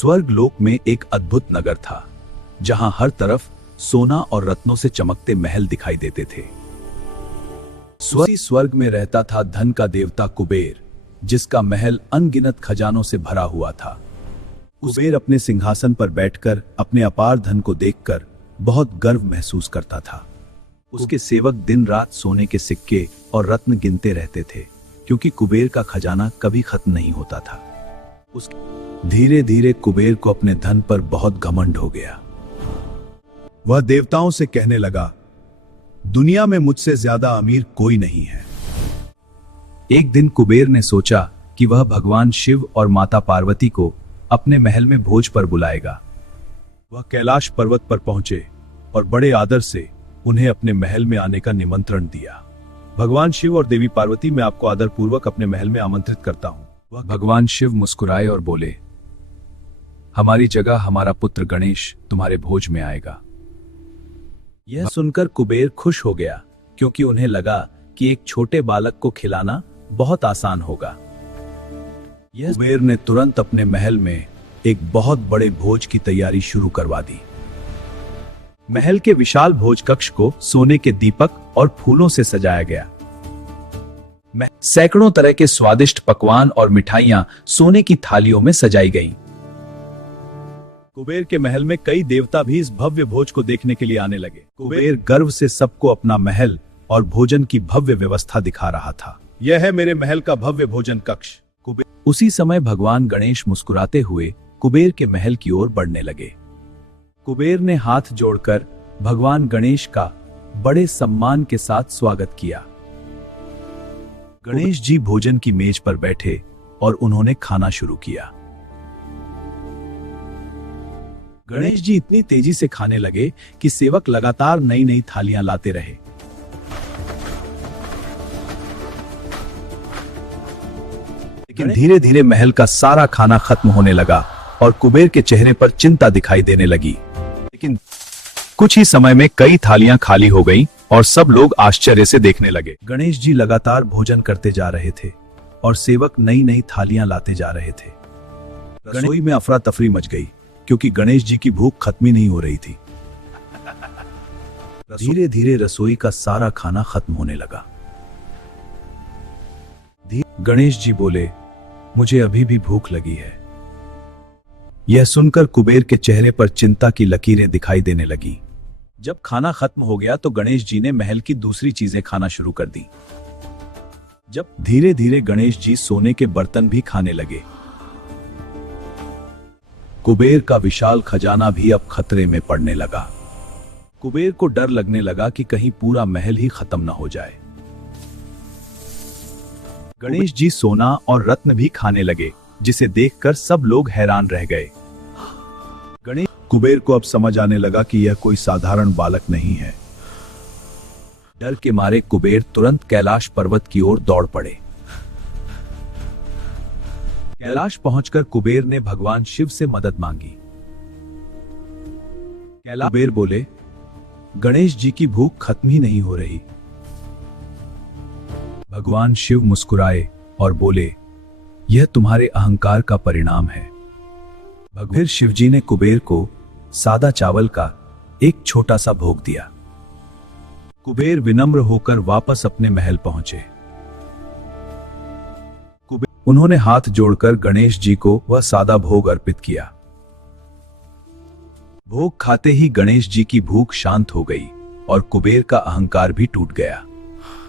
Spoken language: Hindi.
स्वर्ग लोक में एक अद्भुत नगर था, जहां हर तरफ सोना और रत्नों से चमकते महल दिखाई देते थे। स्वर्ग में रहता था धन का देवता कुबेर, जिसका महल अनगिनत खजानों से भरा हुआ था। कुबेर अपने सिंहासन पर बैठकर अपने अपार धन को देखकर बहुत गर्व महसूस करता था। उसके सेवक दिन रात सोने के सिक्के और रत्न गिनते रहते थे, क्योंकि कुबेर का खजाना कभी खत्म नहीं होता था। धीरे धीरे कुबेर को अपने धन पर बहुत घमंड हो गया। वह देवताओं से कहने लगा, दुनिया में मुझसे ज्यादा अमीर कोई नहीं है। एक दिन कुबेर ने सोचा कि वह भगवान शिव और माता पार्वती को अपने महल में भोज पर बुलाएगा। वह कैलाश पर्वत पर पहुंचे और बड़े आदर से उन्हें अपने महल में आने का निमंत्रण दिया। भगवान शिव और देवी पार्वती, मैं आपको आदर पूर्वक अपने महल में आमंत्रित करता हूं। वह भगवान शिव मुस्कुराए और बोले, हमारी जगह हमारा पुत्र गणेश तुम्हारे भोज में आएगा। यह सुनकर कुबेर खुश हो गया, क्योंकि उन्हें लगा कि एक छोटे बालक को खिलाना बहुत आसान होगा। कुबेर ने तुरंत अपने महल में एक बहुत बड़े भोज की तैयारी शुरू करवा दी। महल के विशाल भोज कक्ष को सोने के दीपक और फूलों से सजाया गया। सैकड़ों तरह के स्वादिष्ट पकवान और मिठाइयां सोने की थालियों में सजाई गईं। कुबेर के महल में कई देवता भी इस भव्य भोज को देखने के लिए आने लगे। कुबेर गर्व से सबको अपना महल और भोजन की भव्य व्यवस्था दिखा रहा था। यह है मेरे महल का भव्य भोजन कक्ष। उसी समय भगवान गणेश मुस्कुराते हुए कुबेर के महल की ओर बढ़ने लगे। कुबेर ने हाथ जोड़कर भगवान गणेश का बड़े सम्मान के साथ स्वागत किया। गणेश जी भोजन की मेज पर बैठे और उन्होंने खाना शुरू किया। गणेश जी इतनी तेजी से खाने लगे कि सेवक लगातार नई नई थालियां लाते रहे। लेकिन धीरे धीरे महल का सारा खाना खत्म होने लगा और कुबेर के चेहरे पर चिंता दिखाई देने लगी। लेकिन कुछ ही समय में कई थालियां खाली हो गईं और सब लोग आश्चर्य से देखने लगे। गणेश जी लगातार भोजन करते जा रहे थे और सेवक नई नई थालियां लाते जा रहे थे। रसोई में अफरा तफरी मच गई, क्योंकि गणेश जी की भूख खत्म ही नहीं हो रही थी। धीरे धीरे रसोई का सारा खाना खत्म होने लगा। गणेश जी बोले, मुझे अभी भी भूख लगी है। यह सुनकर कुबेर के चेहरे पर चिंता की लकीरें दिखाई देने लगी। जब खाना खत्म हो गया तो गणेश जी ने महल की दूसरी चीजें खाना शुरू कर दी। जब धीरे धीरे गणेश जी सोने के बर्तन भी खाने लगे। कुबेर का विशाल खजाना भी अब खतरे में पड़ने लगा। कुबेर को डर लगने लगा कि कहीं पूरा महल ही खत्म न हो जाए। गणेश जी सोना और रत्न भी खाने लगे, जिसे देखकर सब लोग हैरान रह गए। कुबेर को अब समझ आने लगा कि यह कोई साधारण बालक नहीं है। डर के मारे कुबेर तुरंत कैलाश पर्वत की ओर दौड़ पड़े। कैलाश पहुंचकर कुबेर ने भगवान शिव से मदद मांगी। कुबेर बोले, गणेश जी की भूख खत्म ही नहीं हो रही। भगवान शिव मुस्कुराए और बोले, यह तुम्हारे अहंकार का परिणाम है। फिर शिवजी ने कुबेर को सादा चावल का एक छोटा सा भोग दिया। कुबेर विनम्र होकर वापस अपने महल पहुंचे। उन्होंने हाथ जोड़कर गणेश जी को वह सादा भोग अर्पित किया। भोग खाते ही गणेश जी की भूख शांत हो गई और कुबेर का अहंकार भी टूट गया।